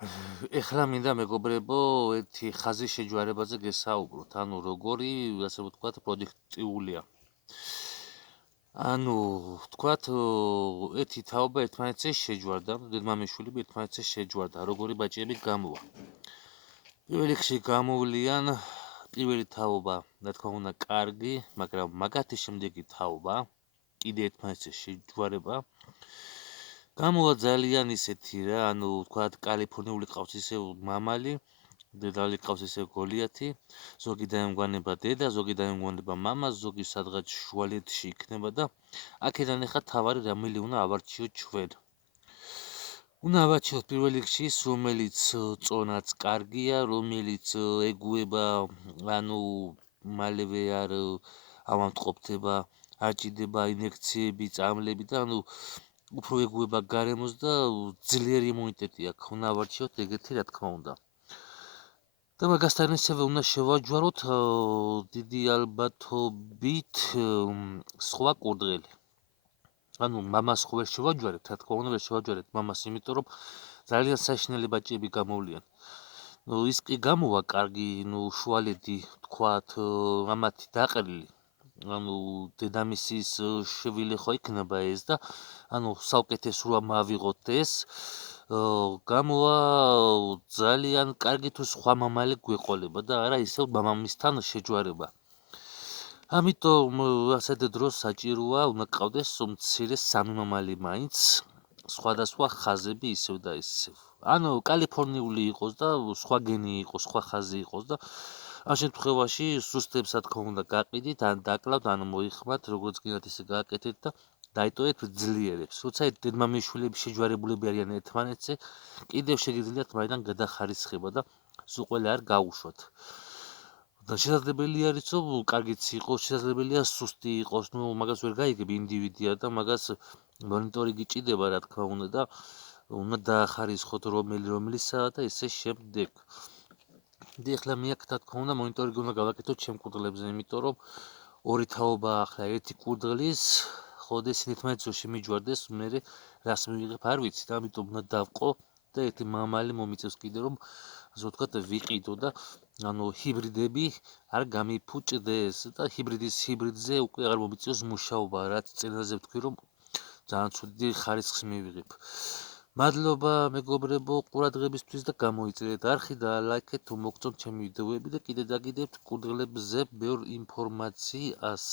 ეხლა მინდა მეგობრებო, ერთი ხაზის შეჯვარებაზე გესაუბროთ, ანუ როგორი, ასე ვთქვათ, პროდუქტიულია. ანუ ვთქვათ, ერთი თაობა ერთმანეთზე შეჯვარდა, დედმამიშვილი ერთმანეთზე შეჯვარდა, როგორი ბაჭიები გამოვა. პირველ რიგში გამოვლიან პირველი თაობა, რა თქმა უნდა, კარგი, მაგრამ მაგათი შემდეგი თაობა, კიდე ერთმანეთზე შეჯვარება. გამოვა ძალიან ისეთი რა, ანუ ვთქვათ, კალიფორნიული ყავს ისევ მამალი, დედალი ყავს ისევ გოლიათი, ზოგი დაემგვანება დედა, ზოგი დაემგვანება მამა, ზოგი სადღაც შუალედში იქნება და აქედან ახლა თავარი რამელი უნდა ავარჩიოთ ჩვენ. უნდა ავარჩიოთ პირველ რიგში ის, რომელიც წონაც კარგია, რომელიც ეგუება, ანუ მალევე არ ავამტყოფდება, არ ჭირდება ინიექციები, წამლები და ანუ უფრო ეგუება გარემოს და ძლიერი იმუნიტეტი აქვს. უნდა ავარჩიოთ ეგეთი, რა თქმა უნდა. და მაგასთან ისევე უნდა შევაჯვაროთ დიდი ალბათობით სხვა კურდღელი. ანუ მამას ხო ვერ შევაჯვარებთ, რა თქმა უნდა ვერ შევაჯვარებთ მამას, იმიტომ რომ ძალიან საშინელი ბაჭიები გამოვლიან. ის კი გამოვა კარგი, შუალედი, თქვათ, მამათი დაყრილი. ანუ დედამისის შვილი ხო იქნება ეს და ანუ საუკეთესო რომ ავიღოთ ეს, გამოვა ძალიან კარგი თუ სხვა მამალი გვეყოლება და არა ისევ მამამისთან შეჯვარება. ამიტომ ასეთ დროს საჭიროა უნდა გყავდეს მცირე სამი მამალი მაინც, სხვადასხვა ხაზები ისევ და ისევ. ანუ კალიფორნიული იყოს და სხვა გენი იყოს, სხვა ხაზი იყოს და ამ შემთხვევაში სუსტებს რა თქმა უნდა გაყიდით, ან დაკლავთ, ან მოიხმართ, როგორც გინდათ ისე გააკეთეთ და დაიტოვეთ ძლიერებს. როცა დედმამიშვილები შეჯვარებულები არიან ერთმანეთზე, კიდევ შეგიძლიათ მაინც გადახარისხება და სულ ყველა არ გაუშვათ. და შესაძლებელი არის, რომ კარგიც იყოს, შესაძლებელია სუსტი იყოს, მაგას ვერ გაიგებ ინდივიდია და მაგას მონიტორინგი ჭირდება, რა თქმა უნდა და უნდა დაახარისხოთ რომელიცაა და ესე შემდეგ. და ახლა მე აქ, რა თქმა უნდა, მონიტორინგი უნდა გავაკეთოთ ჩემ კურდღლებზე, იმიტომ რომ ორი თაობა ახლა ერთი კურდღლის, ხო და ისინი ერთმანეთზე შემიჯვარდეს, მე რას მივიღებ არ ვიცი და ამიტომ უნდა დავყო და ერთი მამალი მომიწევს კიდე რომ ასე ვთქვათ ვიყიდო და ანუ ჰიბრიდები არ გამიფუჭდეს და ჰიბრიდზე უკვე აღარ მომიწევს მუშაობა, რაც წინაზე ვთქვი რომ ძალიან ცუდი ხარისხს მივიღებ. მადლობა მეგობრებო ყურადღებისთვის და გამოიწერეთ არხი და ლაიქეთ თუ მოგწონთ ჩემი ვიდეოები და კიდე დაგიდებთ კურდღლებზე ბევრ ინფორმაციას.